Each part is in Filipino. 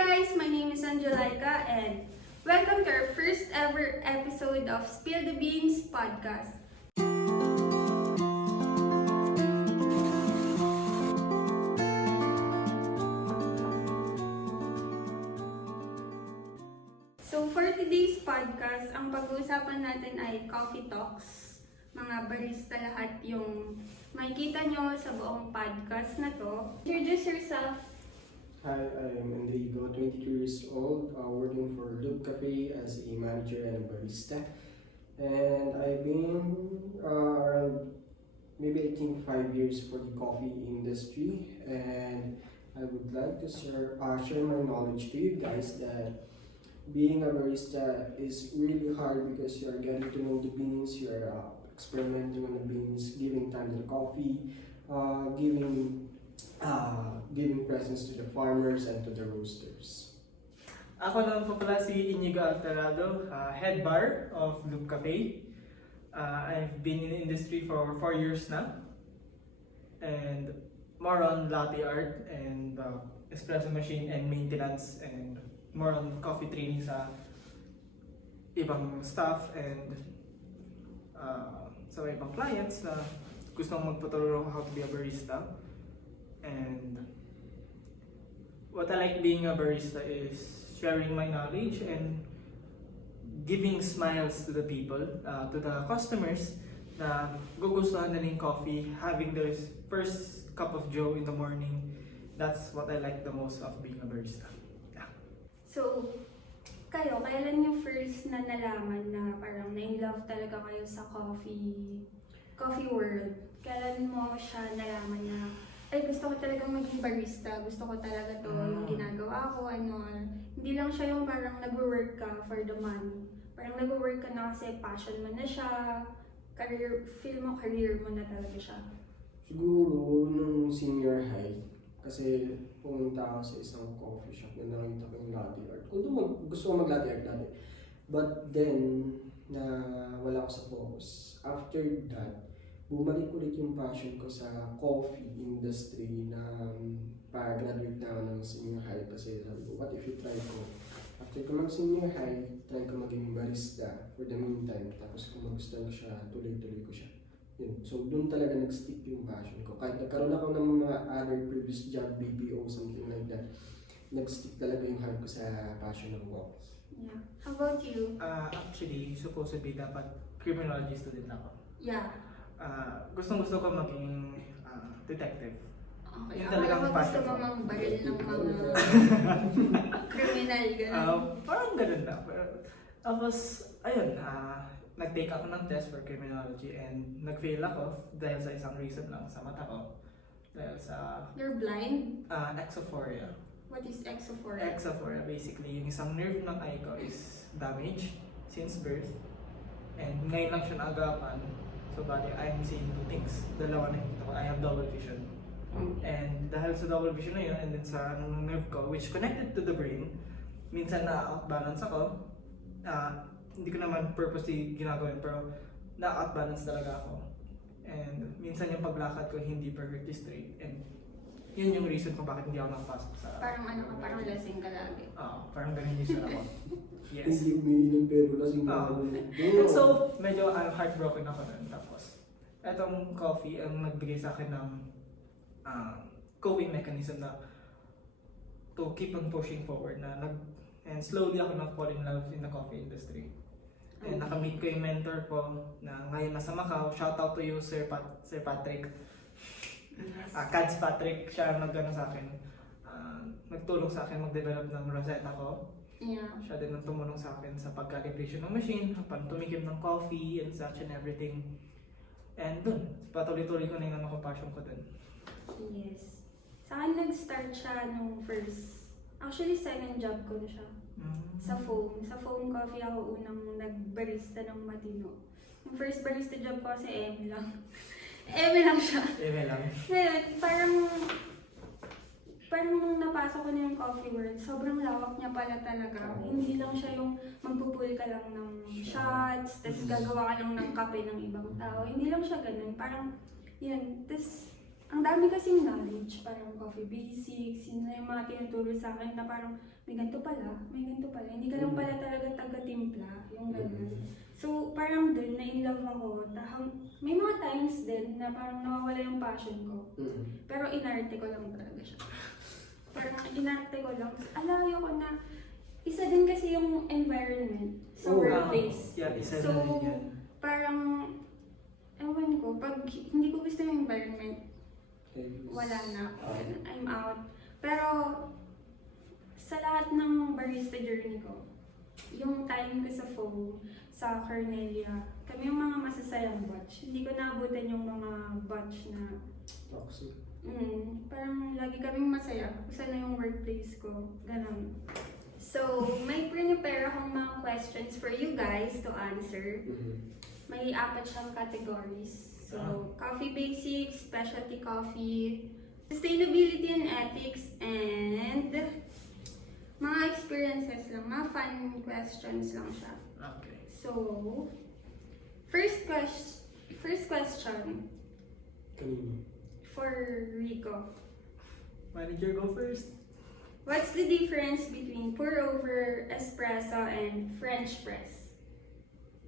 guys, my name is Angelica and welcome to our first ever episode of Spill the Beans podcast. So for today's podcast, ang pag-uusapan natin ay coffee talks. Mga barista lahat yung makikita nyo sa buong podcast na to. Introduce yourself. Hi, I'm Enrico, 22 years old, working for Loop Cafe as a manager and a barista. And I've been around maybe I think 5 years for the coffee industry. And I would like to share my knowledge to you guys that being a barista is really hard because you are getting to know the beans, you are experimenting on the beans, giving time to the coffee, giving presents to the farmers and to the roasters. Ako lang po pala si Inigo Alterado, head bar of Loop Cafe. I've been in the industry for 4 years now. And more on latte art and espresso machine and maintenance and more on coffee training sa ibang staff and sa ibang clients na gustong magpaturo how to be a barista. And what I like being a barista is sharing my knowledge and giving smiles to the people, to the customers na gugustuhan na ng coffee, having their first cup of joe in the morning. That's what I like the most of being a barista. Yeah. So, kayo, kailan yung first na nalaman na parang na-in-love talaga kayo sa coffee world? Kailan mo siya nalaman na ay gusto ko talagang maging barista, gusto ko talaga to, yung ginagawa ko, hindi lang siya yung parang nag-work ka for the money. Parang nag-work ka na kasi passion mo na siya, career mo na talaga siya. Siguro nung senior high, kasi pumunta ako sa isang coffee shop na nakita ko yung latte art. Gusto ko mag-latte art dati. But then, wala ko sa focus. After that, bumalik ulit yung passion ko sa coffee industry na pag-graduate na ako ng senior high kasi sabi ko, what if you try ko? After ko mag-senior high, try ko maging barista for the meantime. Tapos kung magustuhan ko siya, tuloy-tuloy ko siya. Yun. So doon talaga nag-stick yung passion ko. Kahit nagkaroon ako ng mga other previous job, BPO, something like that, nag-stick talaga yung heart ko sa passion ng coffee. Yeah. How about you? Actually, supposedly dapat criminology student ako. Yeah. Gustong-gusto ko maging detective. Okay. Yun talaga ang gusto passion mo ko. mang baril ng mga criminal, gano'n. Parang ganun na. Tapos, ayun, nag-take ako ng test for criminology and nag-fail ako dahil sa isang reason lang sa mata ko. Dahil sa You're blind? exophoria. What is exophoria? Exophoria, basically, yung isang nerve ng eye ko is damaged since birth. And ngayon lang siya naagapan. So, bali, I'm seeing two things. Dalawa na nakikita ko. I have double vision. And dahil sa double vision na yun, and then sa nerve ko, which connected to the brain, minsan na-outbalance ako. Hindi ko naman purposely ginagawin, pero na-outbalance talaga ako. And minsan yung paglakad ko hindi perfectly straight. And yun yung reason kung bakit hindi ako nakapasok sa... Parang parang lasing ka lagi. Parang ganun yung sila ko. Yes. Hindi umiinom pero lasing na ako. And so, medyo heartbroken ako nun. Tapos, etong coffee ang nagbigay sa akin ng coping mechanism na to keep on pushing forward and slowly ako na-fall in love in the coffee industry. And nakamit ko yung mentor ko na ngayon nasa Macau. Shout out to you, Sir Patrick. Yes. Cads Patrick, siya ang nagano sa akin. Nagtulong sa akin mag-develop ng Rosetta ko. Yeah. Siya din ang tumulong sa akin sa pag-calibration ng machine, pag-tumikim ng coffee and such and everything. And dun, patuloy-tuloy ko na yung passion ko dun. Yes. Sa akin nag-start siya nung first, actually second job ko na siya. Sa foam. Sa foam coffee ako unang nag-barista ng matino. Yung first barista job ko kasi M lang. M lang siya. Lang. Ngayon, parang nung napasok ko na yung coffee world, sobrang lawak niya pala talaga. Hindi lang siya yung magpupul ka lang ng shots, tapos gagawa ka lang ng kape ng ibang tao. Hindi lang siya ganun. Parang, yun. Tapos, ang dami kasing knowledge, parang coffee basics, yun na yung mga tinuturo sa akin na parang may ganito pala, hindi ka lang pala talaga taga-timpla, yung ganun. So, parang dun, na-inlove ako. May mga times din na parang nawawala yung passion ko. Pero inarte ko lang talaga siya. Parang inarte ko lang. Alayo ko na, isa din kasi yung environment sa workplace. Yeah, isa So, na din yan. parang, ewan ko, pag hindi ko gusto yung environment, wala na. I'm out. Pero, sa lahat ng barista journey ko, yung time ko sa phone, sa Cornelia, kami yung mga masasayang batch. Hindi ko naabutan yung mga batch na Toxic. parang lagi kaming masaya. Kung saan na yung workplace ko. Ganun. So, may prepare akong mga questions for you guys to answer. May 4 siyang categories. So, coffee basics, specialty coffee, sustainability and ethics, and mga experiences lang. Mga fun questions lang siya. Okay. So, first question Kanino? for Rico. Manager, go first. What's the difference between pour-over, espresso, and French press?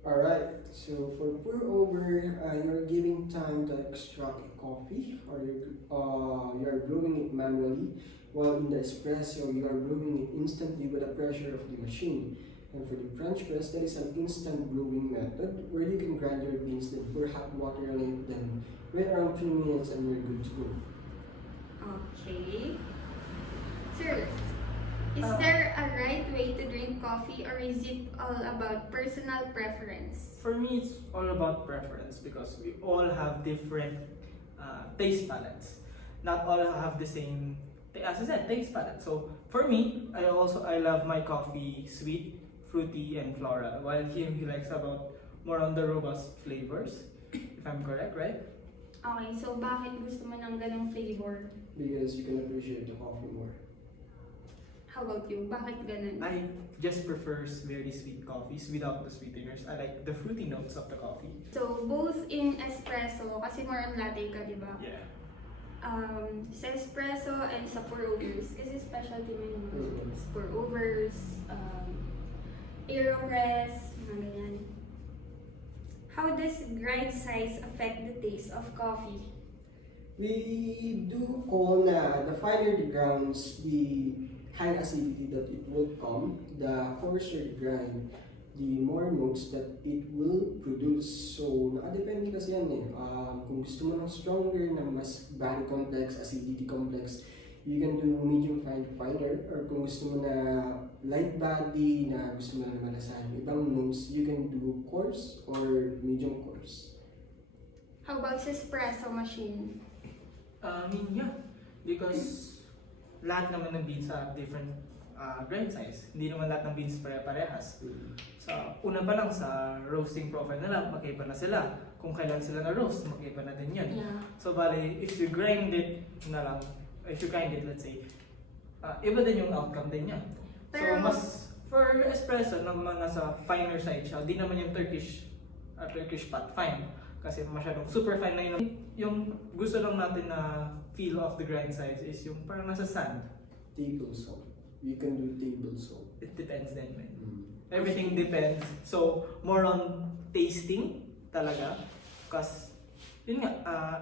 Alright, so for pour over, you're giving time to extract a coffee, or you're brewing it manually, while in the espresso, you are brewing it instantly with the pressure of the machine. And for the French press, that is an instant brewing method where you can grind your beans, then pour hot water on it, then wait around 3 minutes and you're good to go. Okay. Sir, is there a right way to drink coffee, or is it all about personal preference? For me, it's all about preference because we all have different taste palettes. Not all have the same, as I said, taste palette. So for me, I love my coffee sweet, fruity, and floral. While he likes about more on the robust flavors, if I'm correct, right? Okay, so bakit gusto mo ng ganong flavor? Because you can appreciate the coffee more. How about you? Bakit ganon? I just prefers very sweet coffees without the sweeteners. I like the fruity notes of the coffee. So, both in espresso, kasi more on latte ka, di ba? Yeah. Sa espresso and sa pour-overs, kasi specialty mo yung mga pour-overs, AeroPress, mga ganyan. How does grind size affect the taste of coffee? We do call na the finer the grounds, the high acidity that it will come, the coarser the grind, the more notes that it will produce. So, nakadepende kasi yan eh. Kung gusto mo ng stronger, na mas body complex, acidity complex, you can do medium fine to finer. Or kung gusto mo na light body, na gusto mo na malasahan ibang notes, you can do coarse or medium coarse. How about sa espresso machine? Yeah. Because lahat naman ng beans have different grind size. Hindi naman lahat ng beans pare-parehas. Sa una pa lang sa roasting profile nila, magkaiba na sila. Kung kailan sila na-roast, magkaiba na din yun. Yeah. So bali, if you grind it na lang, if you grind it, let's say, iba din yung outcome din niya. So Pero- mas, for espresso, naman nasa finer side siya, di naman yung Turkish pot fine. Kasi masyadong super fine na yun. Yung gusto lang natin na feel of the grind size is yung parang nasa sand. Table salt. You can do table salt. It depends din, man. Everything depends. So, more on tasting talaga. Because, yun nga,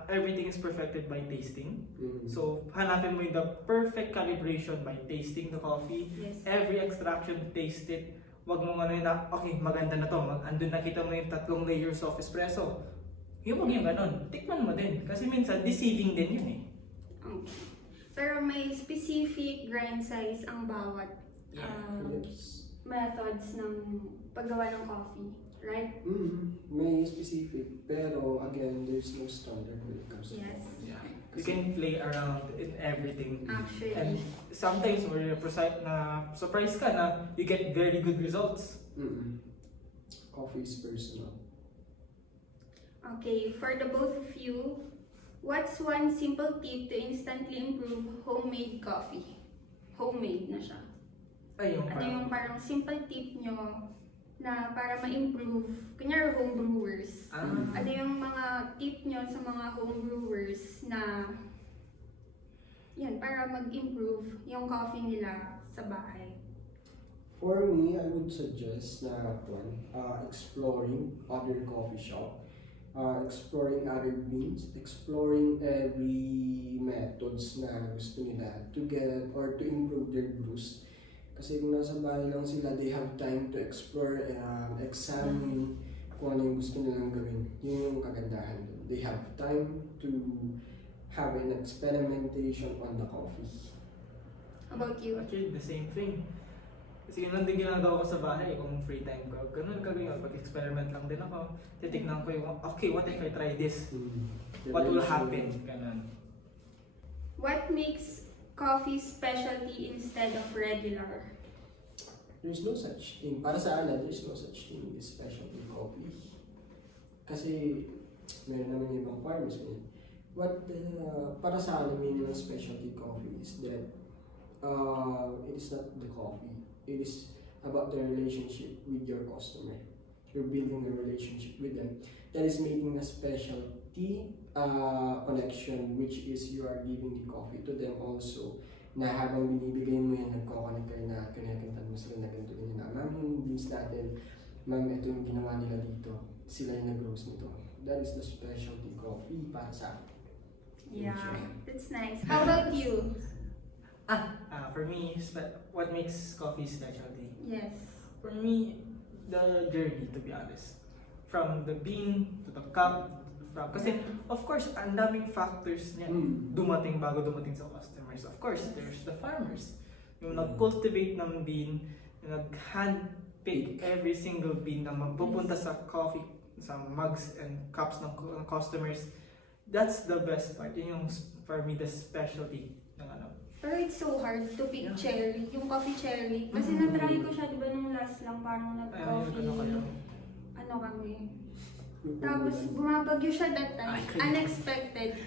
everything is perfected by tasting. So, hanapin mo yung the perfect calibration by tasting the coffee. Yes. Every extraction, taste it. Wag mo ano yun na, okay, maganda na to. Andun nakita mo yung 3 layers of espresso. Yung wag yung ganon. Tikman mo din. Kasi minsan, deceiving din yun eh. Okay. Pero may specific grind size ang bawat Yes. methods ng paggawa ng coffee, right? May specific, pero again, there's no standard when it comes to Yes. coffee. Yeah. You can play around in everything. Actually. And sometimes where you're surprised ka na you get very good results. Coffee is personal. Okay, for the both of you, what's one simple tip to instantly improve homemade coffee? Homemade na siya. Ay, yung Ano yung parang simple tip nyo na para ma-improve, kunyari home brewers. Ano yung mga tip nyo sa mga home brewers na yan, para mag-improve yung coffee nila sa bahay? For me, I would suggest na exploring other coffee shop, exploring other beans, exploring every methods na gusto nila to get or to improve their brews. Kasi kung nasa bahay lang sila, they have time to explore, examine kung ano yung gusto nilang gawin. Yun yung kagandahan dun. They have time to have an experimentation on the coffee. How about you? Actually, the same thing. Kasi yun lang din ginagawa ko sa bahay kung free time ko. Ganun gagawin ko. Pag-experiment lang din ako. Titignan ko yung, okay, what if I try this? What will happen? Ganun. What makes coffee specialty instead of regular? There's no such thing. Para sa akin, there's no such thing as specialty coffee. Kasi meron naman yung ibang farmers ngayon. Para sa akin, meaning ng specialty coffee is that it is not the coffee. It is about the relationship with your customer. You're building a relationship with them. That is making a specialty connection, which is you are giving the coffee to them also. Na habang binibigay mo yan, nagkoconnect kayo na kinakantan mo sila na ganito ganyan na, ma'am, yung beans natin, ma'am, ito yung ginawa nila dito. Sila yung nag-roast nito. That is the specialty coffee para sa akin. Yeah, that's nice. How about you? For me, what makes coffee specialty? Yes. For me, the journey, to be honest. From the bean to the cup, kasi of course, ang daming factors niya dumating bago dumating sa customers. Of course, there's the farmers. Yung nag-cultivate ng bean, yung nag-hand-pick every single bean na magpupunta sa coffee, sa mugs and cups ng customers. That's the best part. Yun yung, for me, the specialty ng ano. Pero it's so hard to pick cherry, yung coffee cherry. Kasi na-try ko siya, di ba, nung last lang, parang nag-coffee, ano kami. Tapos bumabagyo siya that time, unexpected.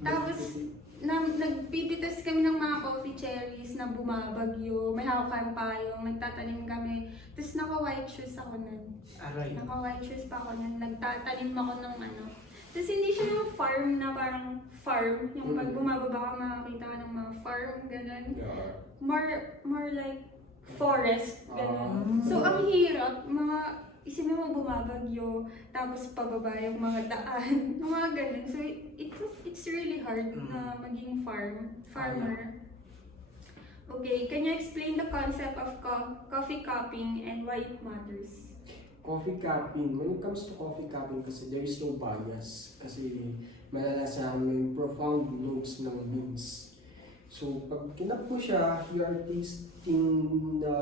Tapos nagpipitas kami ng mga coffee cherries na bumabagyo, may hawak kayong payong, nagtatanim kami. Tapos naka-white shoes ako nun. Aray. Naka-white shoes pa ako nun, nagtatanim ako ng ano. Tapos hindi siya yung farm na parang farm, yung pag bumababa ka makakita ka ng mga farm, gano'n. More like forest, gano'n. So ang hirap, isipin mo bumabagyo, tapos pababa yung mga daan, mga ganun. So it's really hard na maging farmer. Okay, can you explain the concept of coffee cupping and why it matters? Coffee cupping, when it comes to coffee cupping kasi there is no bias kasi malalasahan mo yung profound notes ng beans. So pag kinap mo siya, you are tasting the,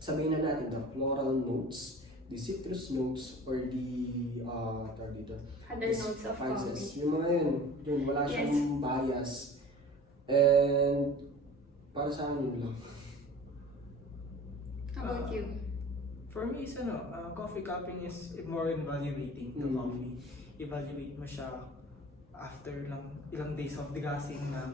sabihin na natin, the floral notes, the citrus notes, or the Other notes of spices. coffee. Yung mga yun wala siyang bias. And para sa akin yun lang. How about you? For me, is coffee cupping is more evaluating the coffee. Evaluate mo siya after ilang days of degassing na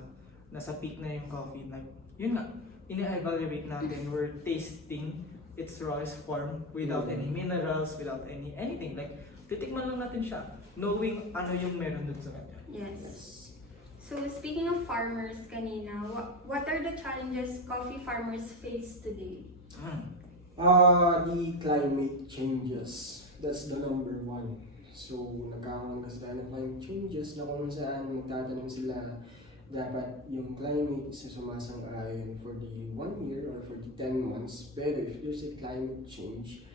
nasa peak na yung coffee. Like, yun nga, ina-evaluate natin, we're tasting its rawest form without any minerals, without anything. Like, titikman lang natin siya, knowing ano yung meron dun sa kanya. Yes. So speaking of farmers kanina, what are the challenges coffee farmers face today? The climate changes. That's the number one. So, nagkakaroon kasi tayo ng climate changes na kung saan magtatanim sila, dapat yung climate is sumasang-ayon for the 1 year or for the 10 months. Pero if there's a climate change,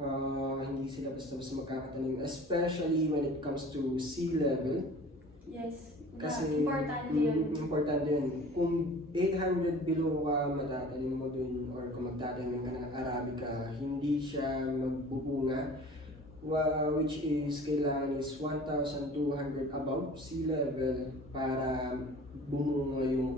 hindi sila basta-basta magkakatanim, especially when it comes to sea level. Yes. Kasi Importante yun. importante yun. Kung 800 below ka matatanim mo dun or kung magtatanim ka ng Arabica, hindi siya magbubunga, which is kailangan is 1,200 above sea level para bumunga yung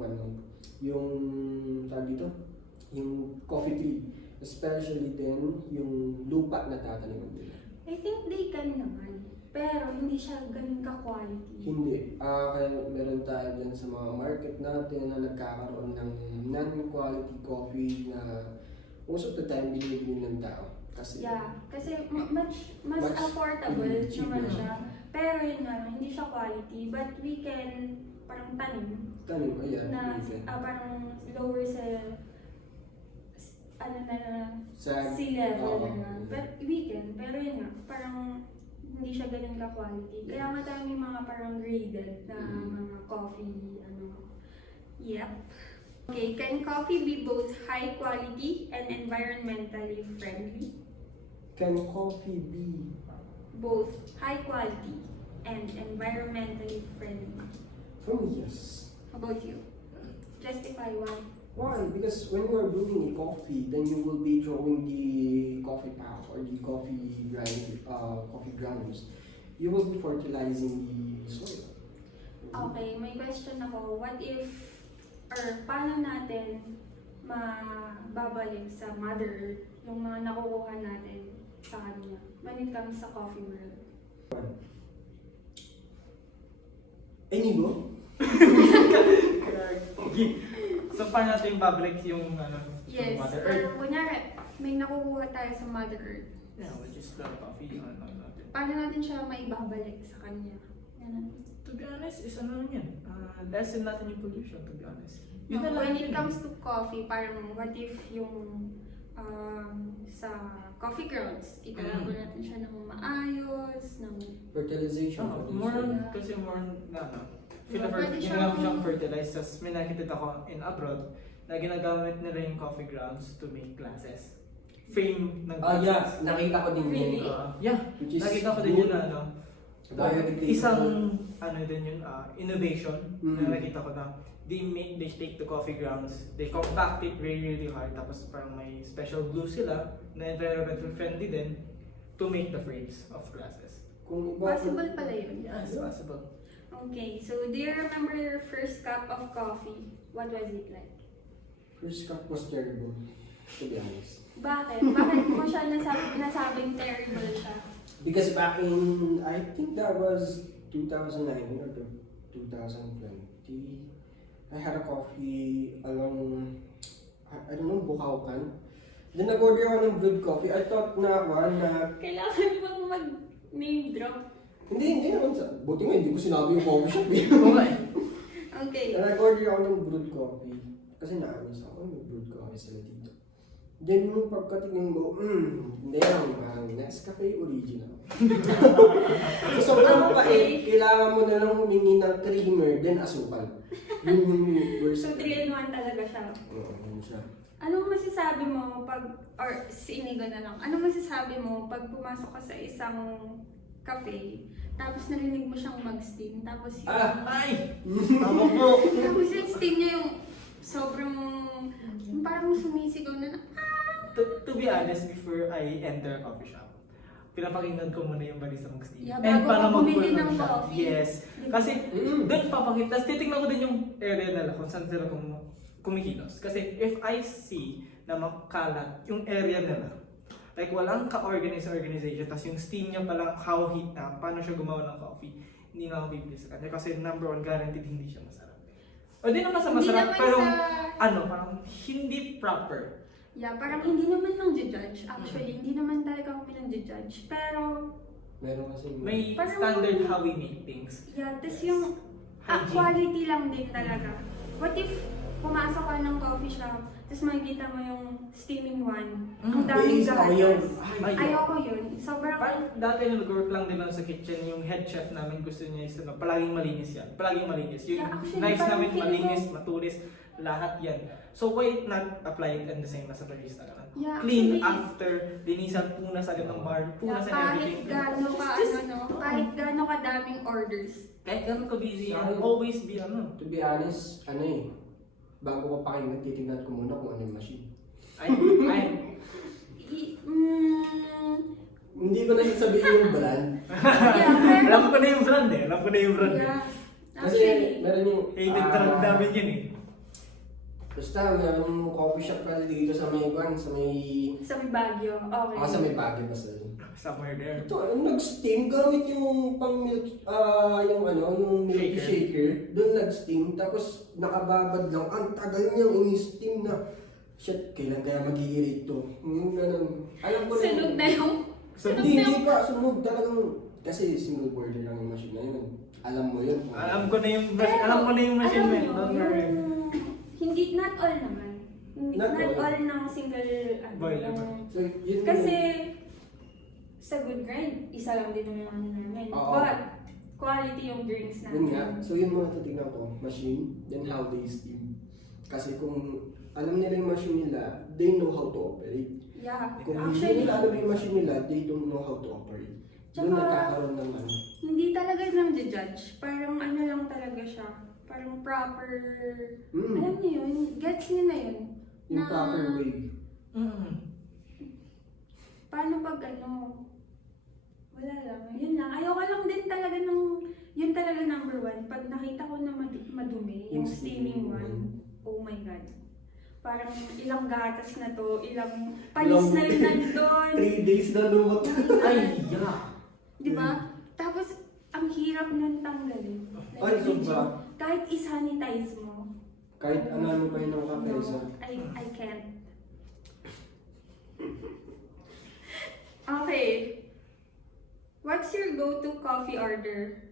coffee tree, especially then yung lupa na tataniman nila. I think they can naman. Pero hindi siya ganun ka-quality. Hindi. Kaya meron tayo dyan sa mga market natin na nagkakaroon ng non-quality coffee na most of the time binibili ng tao. Kasi mas affordable cheaper. naman siya. Pero yun nga, hindi siya quality. But we can parang tanim Tanim, ayan. na Weekend. parang lower sa ano na Sa sea level oo. na. But weekend, pero yun nga, parang hindi siya ganun ka-quality. Kaya nga tayo may mga parang graded na mga coffee, ano. Yep. Okay, can coffee be both high quality and environmentally friendly? Can coffee be? Both high quality and environmentally friendly. For me, yes. How about you? Justify why. Why? Because when you are brewing a coffee, then you will be throwing the coffee pack or the coffee grounds. You will be fertilizing the soil. Okay, may question ako. What if, or paano natin mababalik sa Mother Earth yung mga nakukuha natin sa kanya when it comes sa coffee world? Enigo? So, paano natin babalik yung Yes, Mother Earth? or kunyari, may nakukuha tayo sa Mother Earth. Yeah, which is the coffee. Natin. Paano natin siya maibabalik sa kanya? Ganun. To be honest, is ano lang yan. Lessen natin yung pollution, to be honest. Yun na lang When yun. it comes to coffee, parang what if yung sa coffee grounds, italago natin siya ng maayos, ng Fertilization. Oh, for the more soil. on, kasi more on, Pwede ginagamit siyang- siyang fertilize. Tapos may nakikita ko in abroad na ginagamit nila yung coffee grounds to make glasses. Frame ng Ah, yeah. glasses. Nakita ko din Really? yun. Yeah, Which is nakita ko din good. yun na Biodegradable. isang din yun, innovation Mhm. na nakita ko na they take the coffee grounds, they compact it really hard, tapos parang may special glue sila na environmental friendly din to make the frames of glasses. Kung iba, possible pala yun. Yeah, it's possible. Okay, so do you remember your first cup of coffee? What was it like? First cup was terrible, to be honest. Bakit? Bakit mo siya nasabing terrible siya? Because back in, I think that was 2019 or 2020, I had a coffee along, I don't know, Bukawkan. Then nag-order ako ng brewed coffee. I thought na Kailangan bang mag-name drop? hindi naman sa, buti nga hindi ko sinabi yung coffee shop eh. Oo nga eh. Okay. Nag-order ako ng brewed coffee. Kasi na-amaze ako, may brewed coffee sila dito. Then yung pagkatingin ko, hindi lang, parang Nescafe original. So sobrang Okay. pait, kailangan mo na lang humingi ng creamer, then asukal. Yun yung worst. So 3-in-1 talaga siya. Oo, yun siya. Anong masasabi mo pag, or sinigo na lang, anong masasabi mo pag pumasok ka sa isang cafe, tapos narinig mo siyang mag-steam, tapos yung, Ay! Tama po! tapos yung steam niya yung sobrang, yung parang sumisigaw na, To be honest, before I enter a coffee shop, pinapakinggan ko muna yung barista mag-steam. Yeah, And bago para ka bumili mag-pour ng siya. coffee. Yes. Kasi doon papakita. Tapos titignan ko din yung area nila kung saan sila kumikilos. Kasi if I see na makalat yung area nila, like walang ka-organization, tapos yung steam niya palang how heat na, paano siya gumawa ng coffee, hindi na ako bibili sa kanya. Kasi number one, guaranteed hindi siya masarap. O di naman sa hindi masarap, naman pero sa, parang hindi proper. yeah, parang hindi naman lang judge. Actually, hindi naman talaga kami nang judge. Pero, Meron kasi May Parang- standard how we make things. yeah, tas yung Hygiene. quality lang din talaga. What if pumasok ka ng coffee shop, tapos makikita mo yung steaming one, ang daming Base, ako yun. gatas. Ay, Ayoko yun. Sobrang, Parang dati nung nag-work lang din ako sa kitchen, yung head chef namin gusto niya is palaging malinis yan. Palaging malinis. Yung Yeah, actually, knives parang namin feeling malinis, ko- matulis, lahat yan. So why not apply it and the same as a barista naman? yeah, Clean actually, after, linisan, punas agad ng bar, yeah, punas and kahit everything. gaano ka, Just- kahit gaano ka daming orders. Kahit gano'n ka busy, Sorry. always be To be honest, bago ko pakinggan, titignan ko muna kung ano yung machine. Ay, Hindi ko na sasabihin yung brand. yeah, pero, alam ko na yung brand eh, alam ko na yung brand eh. yeah, Kasi actually, meron yung... Hated brand namin yun eh. Basta meron yung coffee shop kasi dito sa may sa may... sa may Baguio, okay. sa may Baguio basta yun. Somewhere there. Ito, nag-steam gamit yung pang milk, yung milk Shaker. shaker. Doon nag-steam, tapos nakababad lang. Ang tagal niyang ini-steam na, shit, kailan kaya mag-i-irate to? Yung ganun. Alam ko Sunog na yung, So, Hindi pa, sunog talagang, kasi single boiler lang yung machine na yun. Alam mo yun. Alam ko na yung Pero, alam ko na yung machine alam men. mo, Don't worry. hindi, not all naman. Not Not all. all ng single, Boiler. So, yun kasi, sa good grind, isa lang din yung ano namin. Oo. But, quality yung drinks Yun nga. namin. So, yun mga titignan ko. Machine, then how they steam. Kasi kung alam nila yung machine nila, they know how to operate. Yeah, Kung hindi actually, nila alam yung machine nila, they don't know how to operate. Doon Tsaka- nagkakaroon ng ano. hindi talaga nang judge. Parang ano lang talaga siya. Parang proper, alam niyo yun, gets niyo na yun. Yung proper way. Mm. Paano pag ano, wala lang, yun lang. Ayoko lang din talaga ng, yun talaga number one. Pag nakita ko na madumi, yung steaming one, oh my God. Parang ilang gatas na to, ilang panis na rin nandun. 3 days na lumot. Ay, yeah. Di ba? Tapos, ang hirap nun tanggalin. Ay, legit, sobra. kahit i-sanitize mo. Kahit ano pa yun ng kape sa... No, I can't. Okay. What's your go-to coffee order?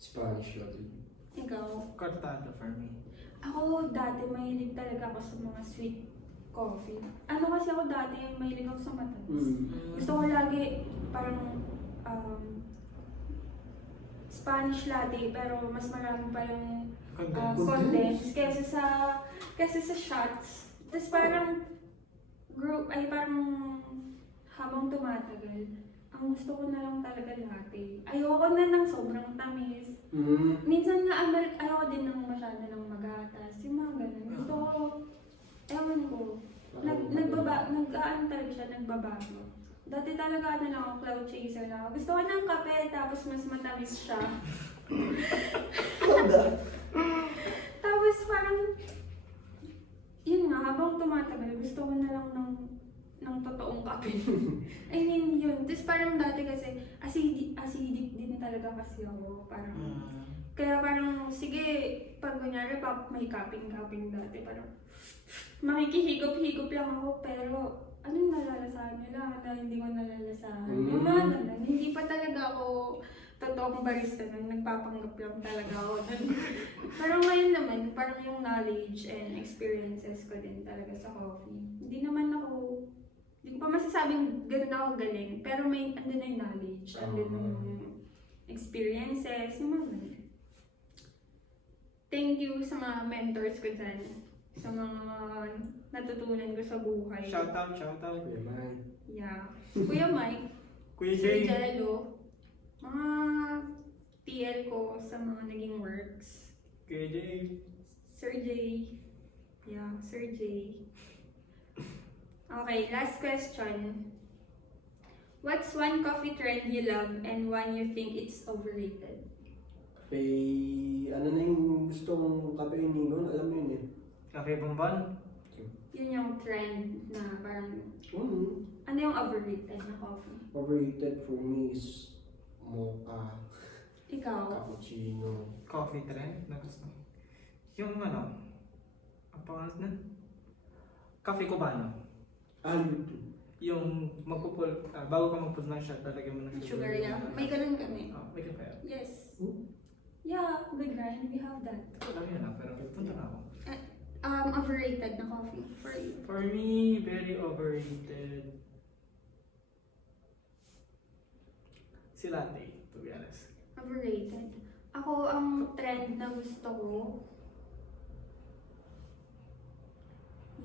Spanish latte. Ikaw? Cortado for me. Ako dati mahilig talaga ako sa mga sweet coffee. Ano kasi ako dati, mahilig ako sa matamis. Gusto ko lagi parang Spanish latte pero mas marami pa yung condensed kaysa sa shots. Tapos parang parang habang tumatagal, ang gusto ko na lang talaga latte. Ayoko na ng sobrang tamis. Minsan nga ayoko din ng masyado ng magatas. Yung mga ganun. Gusto ko, ewan ko, nag-aan talaga siya, nagbabago. Dati talaga ano lang ako, cloud chaser lang ako. Gusto ko ng kape, tapos mas matamis siya. Tapos parang, yun nga, habang tumatagal, gusto ko na lang ng totoong kape. I mean, yun. Tapos parang dati kasi, acidic din talaga kasi ako. Parang, kaya parang, sige, pag kunyari, may cupping dati, parang, makikihigop-higop lang ako, pero, anong nalalasahan nyo lang na hindi ko nalalasahan? Yung mga ganun, hindi pa talaga ako totoong barista nun, nagpapanggap lang talaga ako nun. Pero ngayon naman, parang yung knowledge and experiences ko din talaga sa coffee. Hindi ko pa masasabing ganun ako galing, pero andun na yung knowledge, andun na yung experiences, yung mga ganun. Thank you sa mga mentors ko dyan, sa mga natutunan ko sa buhay. Shout out. Kuya Mike. Yeah. Kuya Mike, Kuya Sir Jay. Jello, mga TL ko sa mga naging works. Kuya Jay. Sir J. Yeah, Sir J. Okay, last question. What's one coffee trend you love and one you think it's overrated? Ano na yung gusto mong kape ningon? Alam mo yun eh. Cafe Bomban. Yun yung trend na parang, Mm. ano yung overrated na coffee? Overrated for me is mocha, Ikaw? cappuccino. Coffee trend na gusto. Yung ang pangalan na? Cafe Cubano. Yun. Yung bago ka magpul ng shot, talagyan mo ng Sugar, yeah. May ganun kami. May ka kaya? Yes. Hmm? Yeah, good grind. We have that. Alam yun pero punta na ako. Overrated na coffee for you. For me, very overrated. Si latte, to be honest. Overrated. Ako, ang trend na gusto ko,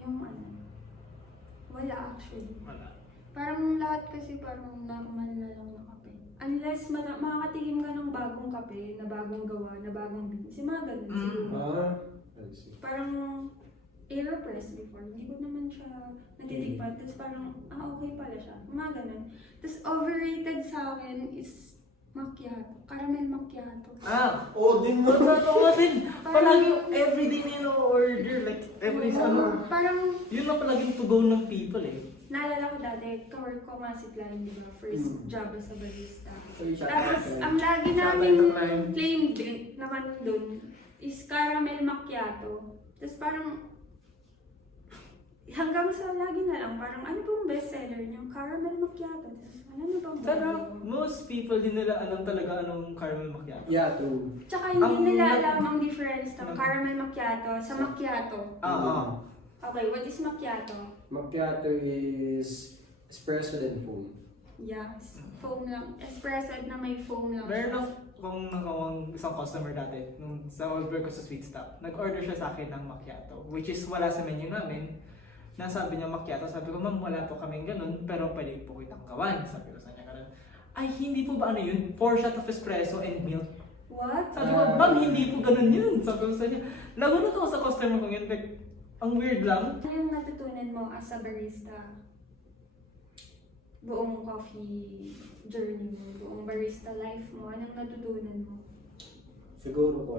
yung wala actually. Wala. Parang lahat kasi parang normal na lang na kape. Unless makakatikim ka ng bagong kape, na bagong gawa, na bagong beans. Yung mga ganun siguro. I see. Parang AeroPress before, hindi ko naman siya natitikpan. Tapos parang, okay pala siya. Mga ganun. Tapos overrated sa akin is macchiato. Caramel macchiato. Din mo. Din. Palagi everyday nilo-order. Like, every Oo, parang, yun na palaging to go ng people eh. naalala ko dati, kawork ko nga si Klein, di ba? First job as a barista. Ay, shout out, Tapos, Klein. ang lagi Shout out namin to Klein. claim drink naman dun is caramel macchiato. Tapos parang, hanggang sa lagi na lang, parang ano pong bestseller niyo? caramel macchiato. Tapos, ano na bang Pero bago? most people din nila alam talaga anong caramel macchiato. Yeah, true. Tsaka hindi Ang- nila alam ang difference ng Ng- caramel macchiato sa macchiato. Oo. Okay, what is macchiato? Macchiato is espresso and foam. Yeah, foam lang. Espresso na may foam lang. Meron siya. akong nakawang isang customer dati, nung sa order ko sa Sweet Stop, nag-order siya sa akin ng macchiato, which is wala sa menu namin. Nasabi niya macchiato, sabi ko, ma'am, wala po kaming ganun, pero pwede po kitang gawan. Sabi ko sa kanya ganun. Ay, hindi po ba ano yun? 4 shot of espresso and milk. What? Sabi ko, ma'am, hindi po ganun yun. Sabi ko sa kanya, nagulat ako sa customer ko yun, like, ang weird lang. Ano yung natutunan mo as a barista? Buong coffee journey mo, buong barista life mo, anong natutunan mo? Siguro ko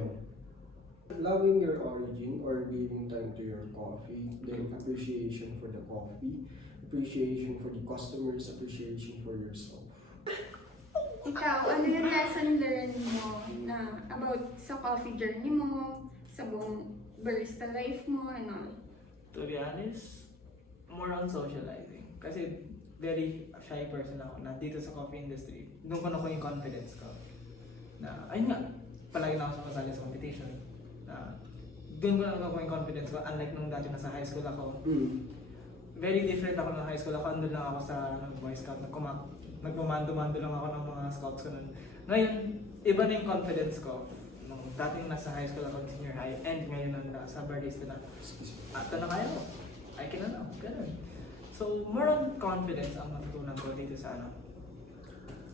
loving your origin or giving time to your coffee, then appreciation for the coffee, appreciation for the customers, appreciation for yourself. Ikaw, ano yung lesson learned mo na about sa coffee journey mo, sa buong barista life mo, ano? To be honest, more on socializing. Kasi very shy person ako na dito sa coffee industry. Doon ko nakuha yung confidence ko. Na, ayun nga, palagi na ako sumasali sa competition. Na, doon ko nakuha yung confidence ko. Unlike nung dati nasa high school ako. Very different ako nung high school ako. Andun lang ako sa Boy Scout. Nagmamando-mando lang ako ng mga scouts ko nun. Ngayon, iba na yung confidence ko. Nung dating nasa high school ako, senior high, and ngayon nasa barista na. Ito na kaya ko. I can na. Ganun. So, more on confidence ang natutunan ko dito sa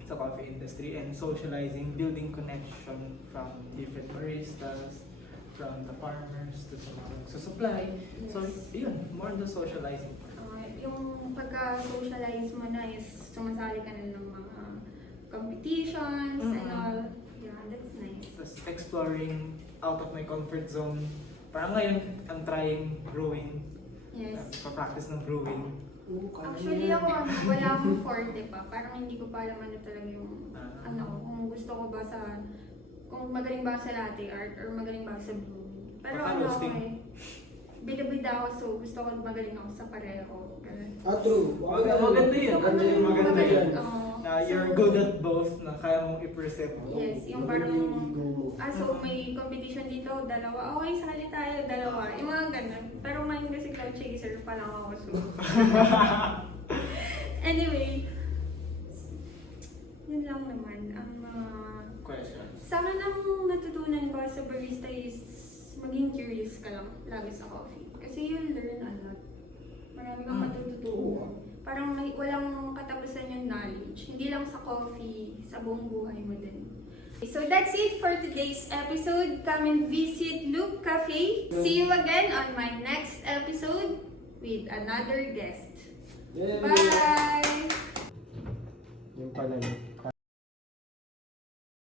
sa coffee industry and socializing, building connection from different baristas, from the farmers to sa mga nagsusupply. So, yun, more on the socializing. Yung pagka-socialize mo na is sumasali ka na ng mga competitions and all. Yeah, that's nice. Tapos exploring out of my comfort zone. Parang ngayon, I'm trying brewing. Yes. Pa-practice ng brewing. Actually ako, wala akong forte pa. Parang hindi ko pa alam ano talaga yung, ano ko, kung gusto ko ba sa, kung magaling ba ako sa latte art or magaling ba ako sa brewing. Pero Baka ano ako roasting. bida-bida ako, so gusto ko magaling ako sa pareho. Ganun. True. Maganda yun. Maganda yun. Oo. Na you're good at both, na kaya mong i-perceive. Yes, yung parang, so may competition dito, dalawa. Okay, sali tayo, dalawa. Yung mga ganun. Pero ngayon kasi cloud chaser pa lang ako. So. Anyway, yun lang naman ang mga... Questions. Sa akin ang natutunan ko sa barista is maging curious ka lang lagi sa coffee. Kasi you'll learn a lot. Marami kang matututunan. Parang walang katapusan yung knowledge. Hindi lang sa coffee, sa buong buhay mo din. So that's it for today's episode. Come and visit Luke Cafe. See you again on my next episode with another guest. Yay! Bye! Yung pala yun.